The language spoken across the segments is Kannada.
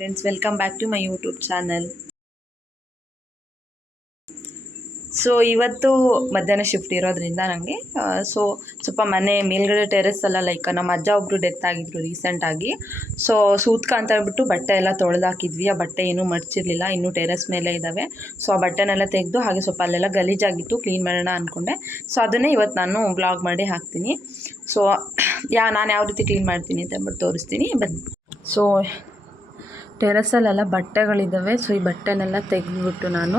Friends, welcome back to my YouTube channel. So ಇವತ್ತು ಮಧ್ಯಾಹ್ನ ಶಿಫ್ಟ್ ಇರೋದ್ರಿಂದ ನನಗೆ ಸ್ವಲ್ಪ ಮನೆ ಮೇಲ್ಗಡೆ ಟೆರೆಸ್ ಎಲ್ಲ ಲೈಕ್ ನಮ್ಮ ಅಜ್ಜ ಒಬ್ಬರು ಡೆತ್ ಆಗಿದ್ರು ರೀಸೆಂಟಾಗಿ. ಸೊ ಸೂತ್ಕ ಅಂತ ಹೇಳ್ಬಿಟ್ಟು ಬಟ್ಟೆ ಎಲ್ಲ ತೊಳೆದಾಕಿದ್ವಿ. ಆ ಬಟ್ಟೆ ಏನೂ ಮಡ್ಚಿರಲಿಲ್ಲ, ಇನ್ನೂ ಟೆರೆಸ್ ಮೇಲೆ ಇದ್ದಾವೆ. ಸೊ ಆ ಬಟ್ಟೆನೆಲ್ಲ ತೆಗೆದು ಹಾಗೆ ಸ್ವಲ್ಪ ಅಲ್ಲೆಲ್ಲ ಗಲೀಜಾಗಿತ್ತು, ಕ್ಲೀನ್ ಮಾಡೋಣ ಅಂದ್ಕೊಂಡೆ. ಸೊ ಅದನ್ನೇ ಇವತ್ತು ನಾನು ವ್ಲಾಗ್ ಮಾಡಿ ಹಾಕ್ತೀನಿ. ಸೊ ನಾನು ಯಾವ ರೀತಿ ಕ್ಲೀನ್ ಮಾಡ್ತೀನಿ ಅಂತ ಹೇಳ್ಬಿಟ್ಟು ತೋರಿಸ್ತೀನಿ ಬನ್ನಿ. ಸೊ ಟೆರೆಸಲ್ಲೆಲ್ಲ ಬಟ್ಟೆಗಳಿದ್ದಾವೆ. ಸೊ ಈ ಬಟ್ಟೆನೆಲ್ಲ ತೆಗೆದುಬಿಟ್ಟು ನಾನು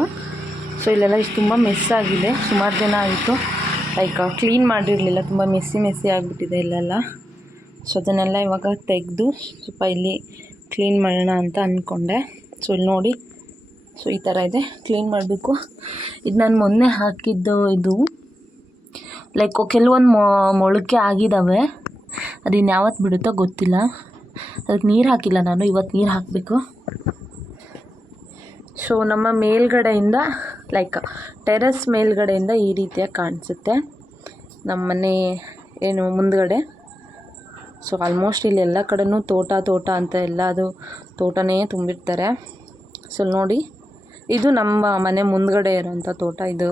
ಇಲ್ಲೆಲ್ಲ ಇಷ್ಟು ತುಂಬ ಮೆಸ್ ಆಗಿದೆ. ಸುಮಾರು ದಿನ ಆಯಿತು ಲೈಕ್ ಕ್ಲೀನ್ ಮಾಡಿರಲಿಲ್ಲ, ತುಂಬ ಮೆಸ್ಸಿ ಆಗಿಬಿಟ್ಟಿದೆ ಇಲ್ಲೆಲ್ಲ. ಸೊ ಅದನ್ನೆಲ್ಲ ಇವಾಗ ತೆಗೆದು ಸ್ವಲ್ಪ ಇಲ್ಲಿ ಕ್ಲೀನ್ ಮಾಡೋಣ ಅಂತ ಅಂದ್ಕೊಂಡೆ. ಸೊ ಇಲ್ಲಿ ನೋಡಿ, ಸೊ ಈ ಥರ ಇದೆ, ಕ್ಲೀನ್ ಮಾಡಬೇಕು. ಇದು ನಾನು ಮೊನ್ನೆ ಹಾಕಿದ್ದು. ಇದು ಲೈಕ್ ಕೆಲವೊಂದು ಮೊಳಕೆ ಆಗಿದ್ದಾವೆ, ಅದು ಇನ್ಯಾವತ್ತು ಬಿಡುತ್ತೋ ಗೊತ್ತಿಲ್ಲ. ಅದಕ್ಕೆ ನೀರು ಹಾಕಿಲ್ಲ ನಾನು, ಇವತ್ತು ನೀರು ಹಾಕಬೇಕು. ಸೊ ನಮ್ಮ ಮೇಲ್ಗಡೆಯಿಂದ ಲೈಕ್ ಟೆರೆಸ್ ಮೇಲ್ಗಡೆಯಿಂದ ಈ ರೀತಿಯಾಗಿ ಕಾಣಿಸುತ್ತೆ ನಮ್ಮ ಮನೆ ಏನು ಮುಂದ್ಗಡೆ. ಸೊ ಆಲ್ಮೋಸ್ಟ್ ಇಲ್ಲಿ ಎಲ್ಲ ಕಡೆನೂ ತೋಟ ಅಂತ ಎಲ್ಲ ಅದು ತೋಟನೇ ತುಂಬಿರ್ತಾರೆ. ಸೊ ನೋಡಿ, ಇದು ನಮ್ಮ ಮನೆ ಮುಂದ್ಗಡೆ ಇರೋಂಥ ತೋಟ. ಇದು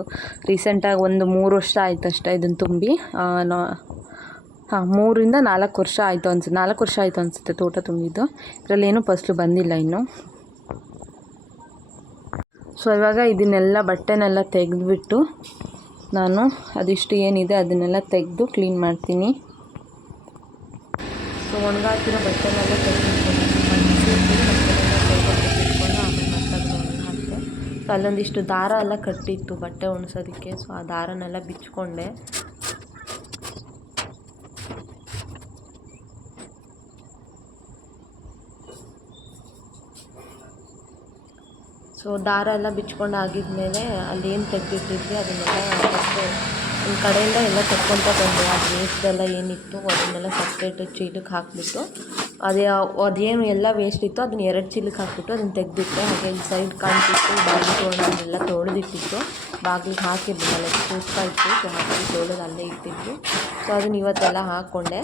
ರೀಸೆಂಟಾಗಿ ಒಂದು 3 ವರ್ಷ ಆಯ್ತು ಅಷ್ಟೇ ಇದನ್ನು ತುಂಬಿ. 3 ಇಂದ 4 ವರ್ಷ ಆಯಿತು ಅನ್ಸುತ್ತೆ, 4 ವರ್ಷ ಆಯಿತು ಅನಿಸುತ್ತೆ ತೋಟ ತುಂಬಿದ್ದು. ಇದರಲ್ಲೇನು ಫಸಲು ಬಂದಿಲ್ಲ ಇನ್ನು. ಸೊ ಇವಾಗ ಇದನ್ನೆಲ್ಲ ಬಟ್ಟೆನೆಲ್ಲ ತೆಗೆದುಬಿಟ್ಟು ನಾನು ಅದಿಷ್ಟು ಏನಿದೆ ಅದನ್ನೆಲ್ಲ ತೆಗೆದು ಕ್ಲೀನ್ ಮಾಡ್ತೀನಿ. ಸೊ ಒಣಗಾಕಿರೋ ಬಟ್ಟೆನೆಲ್ಲ ತೆಗೆದುಕೊಂಡು ಆಮೇಲೆ ಮತ್ತೆ ಹಾಕಿದೆ. ಸೊ ಅಲ್ಲೊಂದಿಷ್ಟು ದಾರ ಎಲ್ಲ ಕಟ್ಟಿತ್ತು ಬಟ್ಟೆ ಒಣಸೋದಕ್ಕೆ. ಸೊ ಆ ದಾರನೆಲ್ಲ ಬಿಚ್ಕೊಂಡೆ. ಸೊ ದಾರ ಎಲ್ಲ ಬಿಚ್ಕೊಂಡು ಆಗಿದ್ಮೇಲೆ ಅಲ್ಲಿ ಏನು ತೆಗೆದಿಟ್ಟಿದ್ವಿ ಅದನ್ನೆಲ್ಲ ಫಸ್ಟು ಒಂದು ಕಡೆಯಿಂದ ಎಲ್ಲ ತೆಕ್ಕೊತ ಬಂದೆ. ಅದು ವೇಸ್ಟೆಲ್ಲ ಏನಿತ್ತು ಅದನ್ನೆಲ್ಲ ಸಪ್ರೇಟ್ ಚೀಲಕ್ಕೆ ಹಾಕಿಬಿಟ್ಟು ಅದೇನು ಎಲ್ಲ ವೇಸ್ಟ್ ಇತ್ತು ಅದನ್ನ 2 ಚೀಲಕ್ಕೆ ಹಾಕಿಬಿಟ್ಟು ಅದನ್ನು ತೆಗೆದಿಟ್ಟೆ. ಹಾಗೆ ಇಲ್ಲಿ ಸೈಡ್ ಕಾಣ್ತಿತ್ತು ಬಾಗಿಲು ಅದನ್ನೆಲ್ಲ ತೊಳೆದಿಟ್ಟಿತ್ತು, ಬಾಗಿಲಿಗೆ ಹಾಕಿರ್ಲಿಲ್ಲ, ಸೂಸ್ತಾ ಇತ್ತು. ಸೊ ಹಾಗಾಗಿ ತೊಳೆದು ಅಲ್ಲೇ ಇಟ್ಟಿದ್ದು. ಸೊ ಅದನ್ನ ಇವತ್ತೆಲ್ಲ ಹಾಕ್ಕೊಂಡೆ.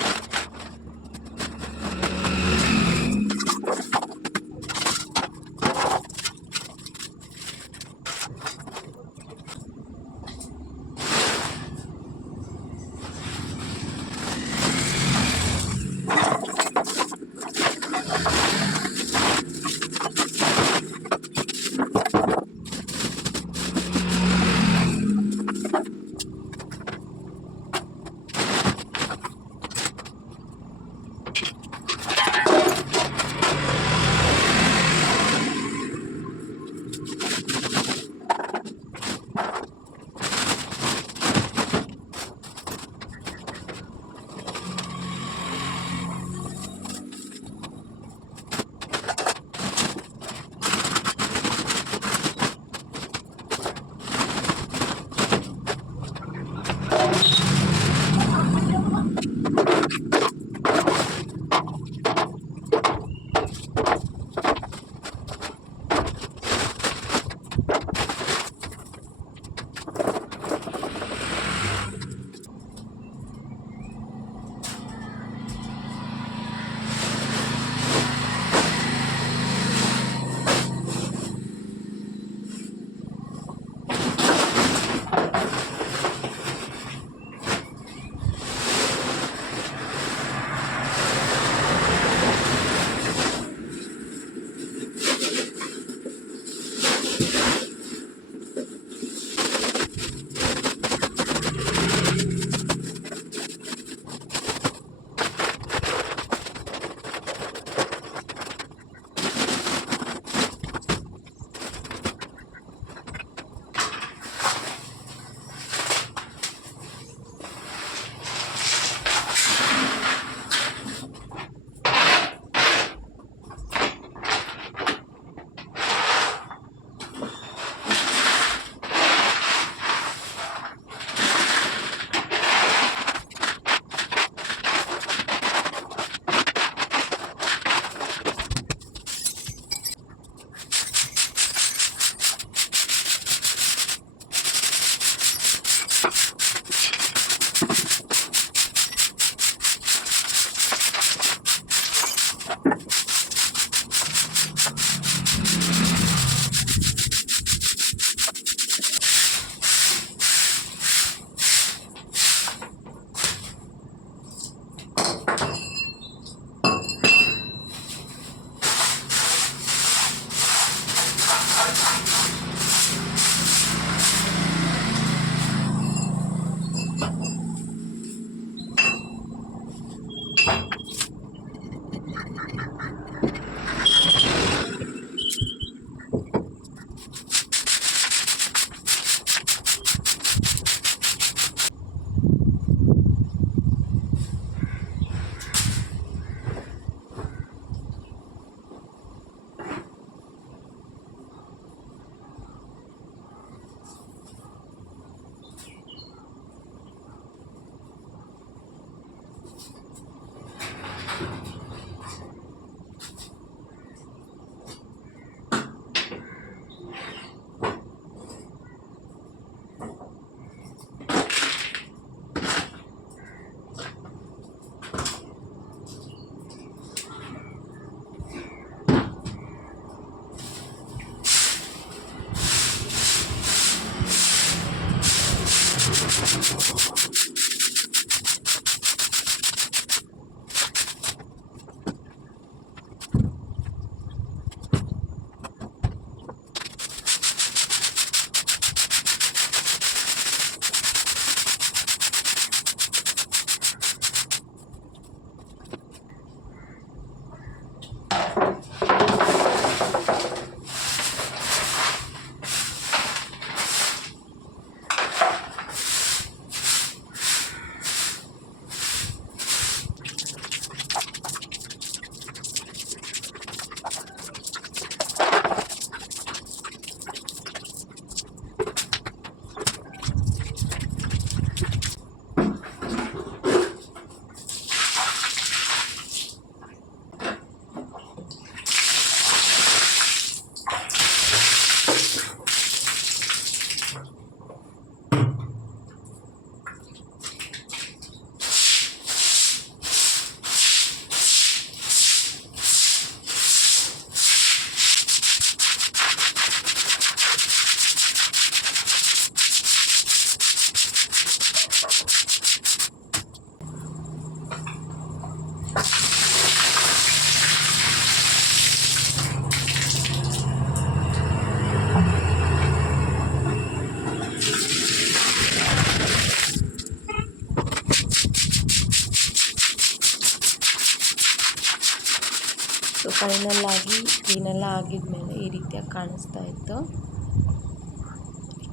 ಫೈನಲ್ ಆಗಿ ಕ್ಲೀನೆಲ್ಲ ಆಗಿದ್ಮೇಲೆ ಈ ರೀತಿಯಾಗಿ ಕಾಣಿಸ್ತಾ ಇತ್ತು.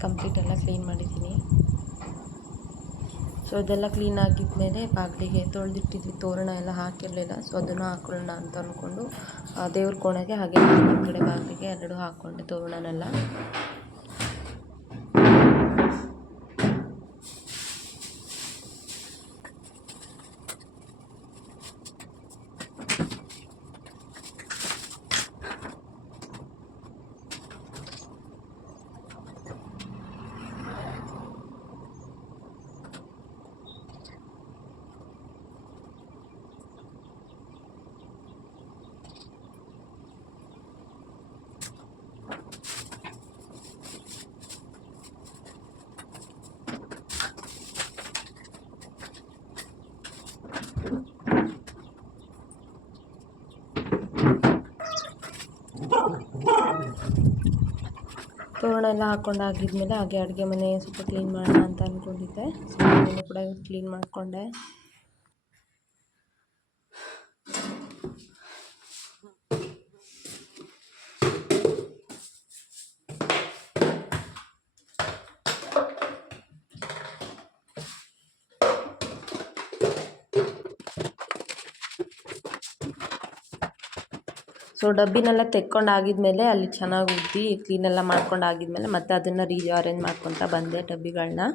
ಕಂಪ್ಲೀಟ್ ಎಲ್ಲ ಕ್ಲೀನ್ ಮಾಡಿದ್ದೀನಿ. ಸೊ ಅದೆಲ್ಲ ಕ್ಲೀನ್ ಆಗಿದ್ಮೇಲೆ ಬಾಗಿಲಿಗೆ ತೊಳೆದಿಟ್ಟಿದ್ವಿ, ತೋರಣ ಎಲ್ಲ ಹಾಕಿರಲಿಲ್ಲ. ಸೊ ಅದನ್ನು ಹಾಕೊಳ್ಳೋಣ ಅಂತ ಅಂದ್ಕೊಂಡು ದೇವ್ರ ಕೋಣೆಗೆ ಹಾಗೆ ಕಡೆ ಬಾಗಿಲಿಗೆ ಎರಡು ಹಾಕ್ಕೊಂಡೆ ತೋರಣನೆಲ್ಲ. ತೋರಣ ಎಲ್ಲ ಹಾಕ್ಕೊಂಡಾಗಿದ್ಮೇಲೆ ಹಾಗೆ ಅಡುಗೆ ಮನೆ ಸ್ವಲ್ಪ ಕ್ಲೀನ್ ಮಾಡೋಣ ಅಂತ ಅಂದ್ಕೊಂಡಿದ್ದೆ. ಸೊ ಅದನ್ನು ಕೂಡ ಕ್ಲೀನ್ ಮಾಡಿಕೊಂಡೆ. ಸೊ ಡಬ್ಬಿನೆಲ್ಲ ತೆಕ್ಕೊಂಡಾಗಿದ್ಮೇಲೆ ಅಲ್ಲಿ ಚೆನ್ನಾಗಿ ಉದ್ದಿ ಕ್ಲೀನೆಲ್ಲ ಮಾಡ್ಕೊಂಡಾಗಿದ್ಮೇಲೆ ಮತ್ತೆ ಅದನ್ನು ಅರೇಂಜ್ ಮಾಡ್ಕೊತಾ ಬಂದೆ ಡಬ್ಬಿಗಳನ್ನ.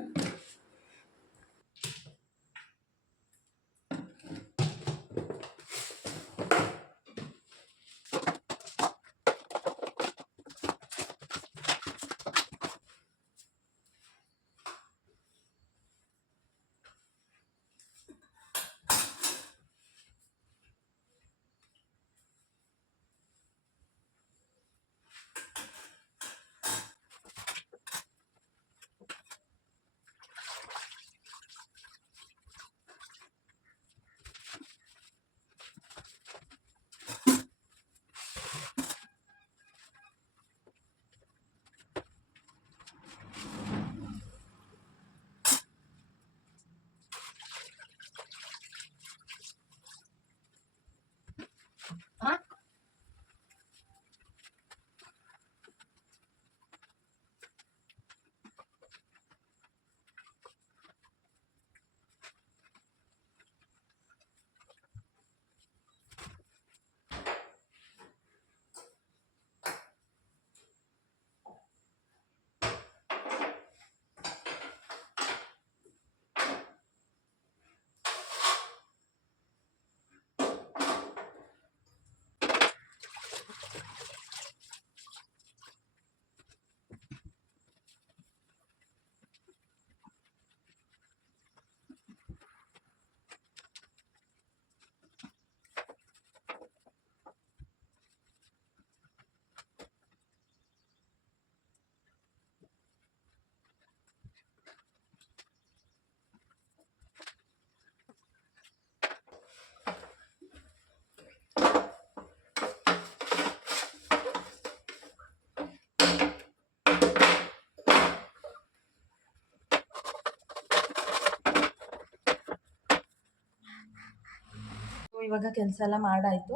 ಇವಾಗ ಕೆಲಸ ಎಲ್ಲ ಮಾಡಾಯಿತು.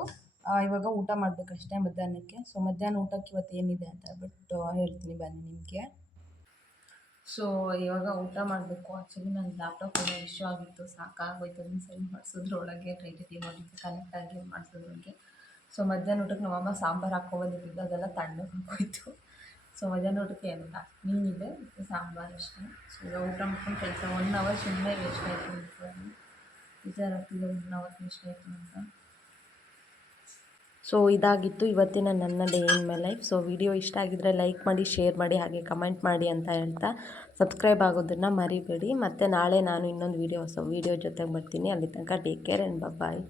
ಇವಾಗ ಊಟ ಮಾಡಬೇಕಷ್ಟೇ ಮಧ್ಯಾಹ್ನಕ್ಕೆ. ಸೊ ಮಧ್ಯಾಹ್ನ ಊಟಕ್ಕೆ ಇವತ್ತು ಏನಿದೆ ಅಂತ ಹೇಳ್ಬಿಟ್ಟು ಹೇಳ್ತೀನಿ ಬನ್ನಿ ನಿಮಗೆ. ಸೊ ಇವಾಗ ಊಟ ಮಾಡಬೇಕು. ಆ್ಯಕ್ಚುಲಿ ನನ್ನ ಲ್ಯಾಪ್ಟಾಪ್ ಏನೋ ಇಶ್ಯೂ ಆಗಿತ್ತು, ಸಾಕಾಗೋಯ್ತು ಅದನ್ನು ಸರಿ ಮಾಡಿಸೋದ್ರೊಳಗೆ ಕನೆಕ್ಟ್ ಆಗಿ ಮಾಡಿಸೋದ್ರೊಳಗೆ. ಸೊ ಮಧ್ಯಾಹ್ನ ಊಟಕ್ಕೆ ನಮ್ಮಮ್ಮ ಸಾಂಬಾರು ಹಾಕ್ಕೊಬಂದಿಟ್ಟಿದ್ದು ಅದೆಲ್ಲ ತಣ್ಣಗಾಗೋಯ್ತು. ಸೊ ಮಧ್ಯಾಹ್ನ ಊಟಕ್ಕೆ ಏನಿಲ್ಲ, ಮೀನಿದೆ ಮತ್ತು ಸಾಂಬಾರು ಅಷ್ಟೇ. ಸೊ ಈಗ ಊಟ ಮಾಡ್ಕೊಂಡು ಕೆಲಸ 1 ಅವರ್ ಸುಮ್ಮನೆ ವೇಸ್ಟ್ ಆಯಿತು ಅಂತ ವಿಚಾರಾಗ್ತಿದೆ, 1 ಅವರ್ ವೇಸ್ಟ್ ಆಯಿತು ಅಂತ. ಸೊ ಇದಾಗಿತ್ತು ಇವತ್ತಿನ ನನ್ನ day in my life. So video ಇಷ್ಟ ಆಗಿದ್ದರೆ ಲೈಕ್ ಮಾಡಿ, ಶೇರ್ ಮಾಡಿ, ಹಾಗೆ ಕಮೆಂಟ್ ಮಾಡಿ ಅಂತ ಹೇಳ್ತಾ ಸಬ್ಸ್ಕ್ರೈಬ್ ಆಗೋದನ್ನು ಮರಿಬೇಡಿ. ಮತ್ತು ನಾಳೆ ನಾನು ಇನ್ನೊಂದು ಹೊಸ ವೀಡಿಯೋ ಜೊತೆಗೆ ಬರ್ತೀನಿ. ಅಲ್ಲಿ ತನಕ ಟೇಕ್ ಕೇರ್ ಆ್ಯಂಡ್ ಬಾಯ್.